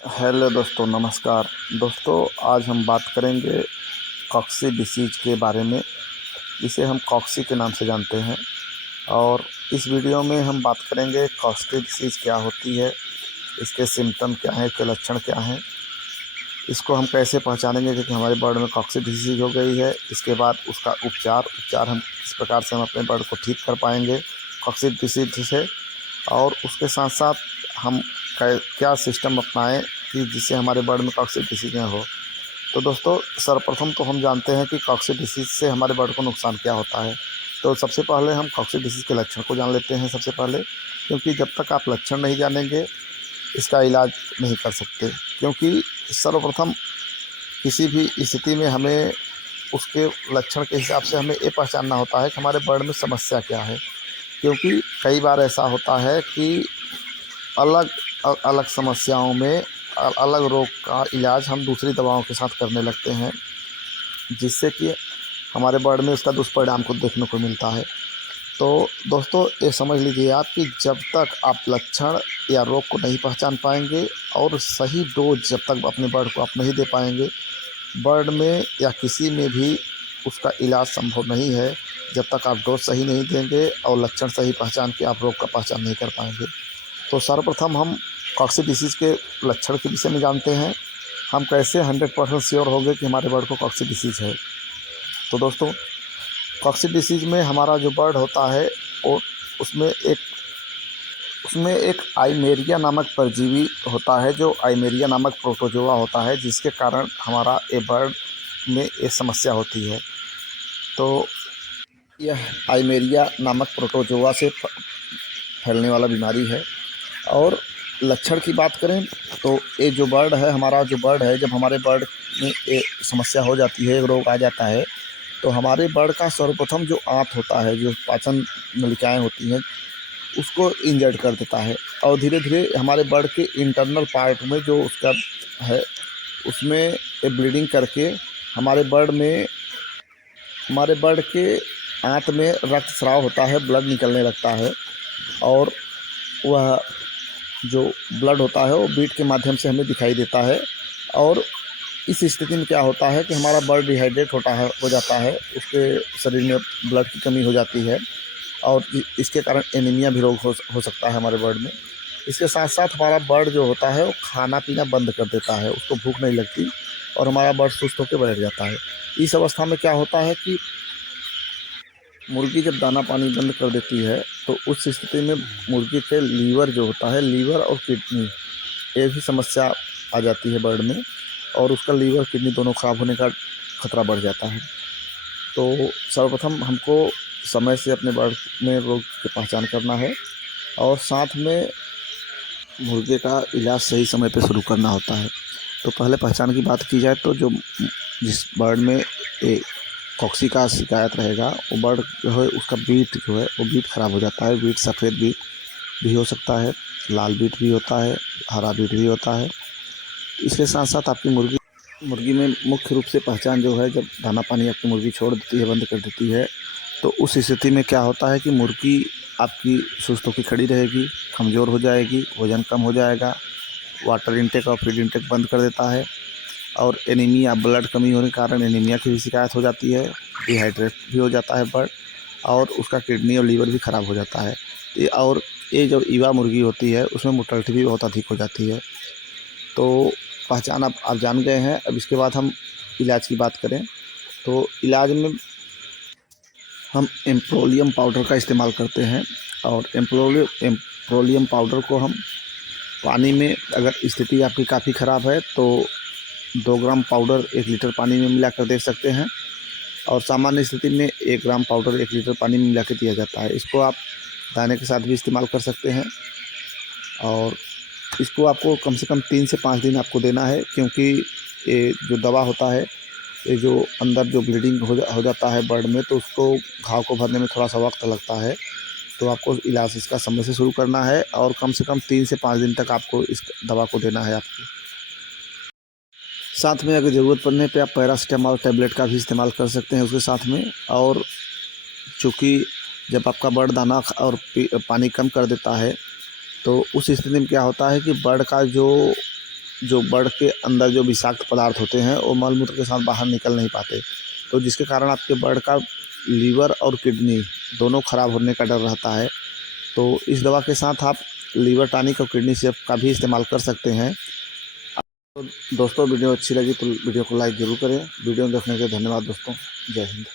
Hello दोस्तों, नमस्कार। दोस्तों, आज हम बात करेंगे कॉक्सी डिसीज़ के बारे में। इसे हम कॉक्सी के नाम से जानते हैं। और इस वीडियो में हम बात करेंगे कॉक्सी डिसीज़ क्या होती है, इसके सिम्टम क्या हैं, इसके लक्षण क्या हैं, इसको हम कैसे पहचानेंगे कि हमारे बर्ड में कॉक्सी डिसीज़ हो गई है। इसके बाद उसका उपचार हम किस प्रकार से हम अपने बर्ड को ठीक कर पाएंगे कॉक्सी डिसीज़ से, और उसके साथ साथ हम क्या सिस्टम अपनाएं कि जिससे हमारे बर्ड में कॉक्सी डिसीज़ न हो। तो दोस्तों, सर्वप्रथम तो हम जानते हैं कि कॉक्सी डिसीज़ से हमारे बर्ड को नुकसान क्या होता है। तो सबसे पहले हम कॉक्सी डिसीज़ के लक्षण को जान लेते हैं सबसे पहले, क्योंकि जब तक आप लक्षण नहीं जानेंगे इसका इलाज नहीं कर सकते। क्योंकि सर्वप्रथम किसी भी स्थिति में हमें उसके लक्षण के हिसाब से हमें ये पहचानना होता है कि हमारे बर्ड में समस्या क्या है। क्योंकि कई बार ऐसा होता है कि अलग अलग समस्याओं में अलग रोग का इलाज हम दूसरी दवाओं के साथ करने लगते हैं, जिससे कि हमारे बर्ड में उसका दुष्परिणाम को देखने को मिलता है। तो दोस्तों, ये समझ लीजिए आप कि जब तक आप लक्षण या रोग को नहीं पहचान पाएंगे और सही डोज जब तक अपने बर्ड को आप नहीं दे पाएंगे, बर्ड में या किसी में भी उसका इलाज संभव नहीं है जब तक आप डोज सही नहीं देंगे और लक्षण सही पहचान के आप रोग का पहचान नहीं कर पाएंगे। तो सर्वप्रथम हम कॉक्सी डिसीज़ के लक्षण के विषय में जानते हैं। हम कैसे 100% श्योर हो गए कि हमारे बर्ड को कॉक्सी डिसीज़ है। तो दोस्तों, कॉक्सी डिसीज़ में हमारा जो बर्ड होता है वो उसमें एक आइमेरिया नामक परजीवी होता है, जो आइमेरिया नामक प्रोटोजोआ होता है, जिसके कारण हमारा ये बर्ड में ये समस्या होती है। तो यह आइमेरिया नामक प्रोटोजोआ से फैलने वाला बीमारी है। और लक्षण की बात करें तो ये जो बर्ड है, हमारा जो बर्ड है, जब हमारे बर्ड में ये समस्या हो जाती है, रोग आ जाता है, तो हमारे बर्ड का सर्वप्रथम जो आँत होता है, जो पाचन नलिकाएँ होती हैं, उसको इंजर्ड कर देता है। और धीरे धीरे हमारे बर्ड के इंटरनल पार्ट में जो उसका है, उसमें ये ब्लीडिंग करके हमारे बर्ड के आँत में रक्तस्राव होता है, ब्लड निकलने लगता है। और वह जो ब्लड होता है वो बीट के माध्यम से हमें दिखाई देता है। और इस स्थिति में क्या होता है कि हमारा बर्ड डिहाइड्रेट हो जाता है, उसके शरीर में ब्लड की कमी हो जाती है, और इसके कारण एनीमिया भी रोग हो सकता है हमारे बर्ड में। इसके साथ साथ हमारा बर्ड जो होता है वो खाना पीना बंद कर देता है, उसको भूख नहीं लगती और हमारा बर्ड सुस्त होकर बैठ जाता है। इस अवस्था में क्या होता है कि मुर्गी जब दाना पानी बंद कर देती है, तो उस स्थिति में मुर्गी के लीवर जो होता है, लीवर और किडनी, ये भी समस्या आ जाती है बर्ड में, और उसका लीवर किडनी दोनों ख़राब होने का खतरा बढ़ जाता है। तो सर्वप्रथम हमको समय से अपने बर्ड में रोग की पहचान करना है, और साथ में मुर्गे का इलाज सही समय पे शुरू करना होता है। तो पहले पहचान की बात की जाए तो जिस बर्ड में कॉक्सी का शिकायत रहेगा, वो बर्ड जो है उसका बीट जो है वो बीट ख़राब हो जाता है। बीट सफ़ेद बीट भी हो सकता है, लाल बीट भी होता है, हरा बीट भी होता है। इसके साथ साथ आपकी मुर्गी में मुख्य रूप से पहचान जो है, जब दाना पानी आपकी मुर्गी छोड़ देती है, बंद कर देती है, तो उस स्थिति में क्या होता है कि मुर्गी आपकी सुस्त होकर खड़ी रहेगी, कमज़ोर हो जाएगी, वज़न कम हो जाएगा, वाटर इनटेक और फीड इनटेक बंद कर देता है, और एनीमिया, ब्लड कमी होने के कारण एनीमिया की भी शिकायत हो जाती है, डिहाइड्रेट भी हो जाता है बर्ड, और उसका किडनी और लीवर भी ख़राब हो जाता है। और ये जो ईवा मुर्गी होती है उसमें मोर्टेलिटी भी बहुत अधिक हो जाती है। तो पहचान आप जान गए हैं। अब इसके बाद हम इलाज की बात करें तो इलाज में हम एम्प्रोलियम पाउडर का इस्तेमाल करते हैं। और एम्प्रोलियम पाउडर को हम पानी में, अगर स्थिति आपकी काफ़ी ख़राब है तो 2 ग्राम पाउडर 1 लीटर पानी में मिलाकर दे सकते हैं, और सामान्य स्थिति में 1 ग्राम पाउडर 1 लीटर पानी में मिला के दिया जाता है। इसको आप दाने के साथ भी इस्तेमाल कर सकते हैं, और इसको आपको कम से कम 3 से 5 दिन आपको देना है, क्योंकि ये जो दवा होता है, ये जो अंदर जो ब्लीडिंग हो जाता है बर्ड में, तो उसको घाव को भरने में थोड़ा सा वक्त लगता है। तो आपको इलाज इसका समय से शुरू करना है, और कम से कम 3 से 5 दिन तक आपको इस दवा को देना है आपको। साथ में अगर ज़रूरत पड़ने पे आप पैरासीटामॉल टैबलेट का भी इस्तेमाल कर सकते हैं उसके साथ में। और चूँकि जब आपका बर्ड दाना और पानी कम कर देता है, तो उस स्थिति में क्या होता है कि बर्ड का जो जो बर्ड के अंदर जो विषाक्त पदार्थ होते हैं वो मल मूत्र के साथ बाहर निकल नहीं पाते, तो जिसके कारण आपके बर्ड का लीवर और किडनी दोनों खराब होने का डर रहता है। तो इस दवा के साथ आप लीवर टॉनिक और किडनी सिरप का भी इस्तेमाल कर सकते हैं। तो दोस्तों वीडियो अच्छी लगी तो वीडियो को लाइक ज़रूर करें। वीडियो देखने के लिए धन्यवाद दोस्तों। जय हिंद।